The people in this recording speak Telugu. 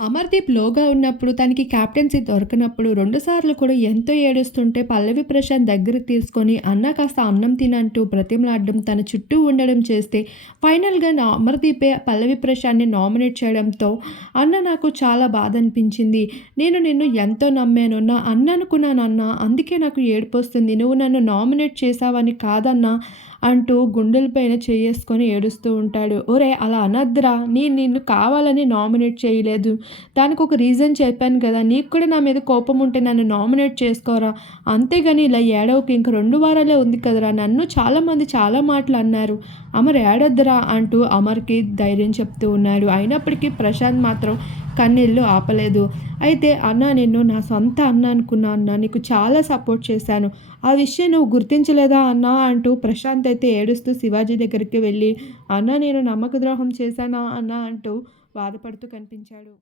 అమర్దీప్ లోగా ఉన్నప్పుడు తనకి క్యాప్టెన్సీ దొరకనప్పుడు రెండుసార్లు కూడా ఎంతో ఏడుస్తుంటే పల్లవి ప్రశాంత్ దగ్గరికి తీసుకొని అన్న కాస్త అన్నం తినంటూ బ్రతిమలాడడం తన చుట్టూ ఉండడం చేస్తే ఫైనల్గా నా అమర్దీపే పల్లవి ప్రశాంత్ని నామినేట్ చేయడంతో అన్న నాకు చాలా బాధ అనిపించింది నేను నిన్ను ఎంతో నమ్మాను. నా అన్న అనుకున్నాను అన్న. అందుకే నాకు ఏడుపు వస్తుంది. నువ్వు నన్ను నామినేట్ చేసావని కాదన్నా అంటూ గుండెలపైన చేసుకొని ఏడుస్తూ ఉంటాడు. ఒరే అలా అనద్దురా. నేను నిన్ను కావాలని నామినేట్ చేయలేదు. దానికి ఒక రీజన్ చెప్పాను కదా నీకు కూడా నా మీద కోపం ఉంటే నన్ను నామినేట్ చేసుకోరా? అంతేగాని ఇలా ఏడవకి ఇంక రెండు వారాలే ఉంది కదరా నన్ను చాలామంది చాలా మాటలు అన్నారు. అమర్ ఏడొద్దురా అంటూ అమర్కి ధైర్యం చెప్తూ ఉన్నాడు. అయినప్పటికీ ప్రశాంత్ మాత్రం కన్నీళ్ళు ఆపలేదు. అయితే అన్న నిన్ను నా సొంత అన్న అనుకున్నా అన్న నీకు చాలా సపోర్ట్ చేశాను. ఆ విషయం నువ్వు గుర్తించలేదా అన్న అంటూ ప్రశాంత్ అయితే ఏడుస్తూ శివాజీ దగ్గరికి వెళ్ళి అన్న నేను నమ్మక ద్రోహం చేశానా అన్న? అంటూ బాధపడుతూ కనిపించాడు.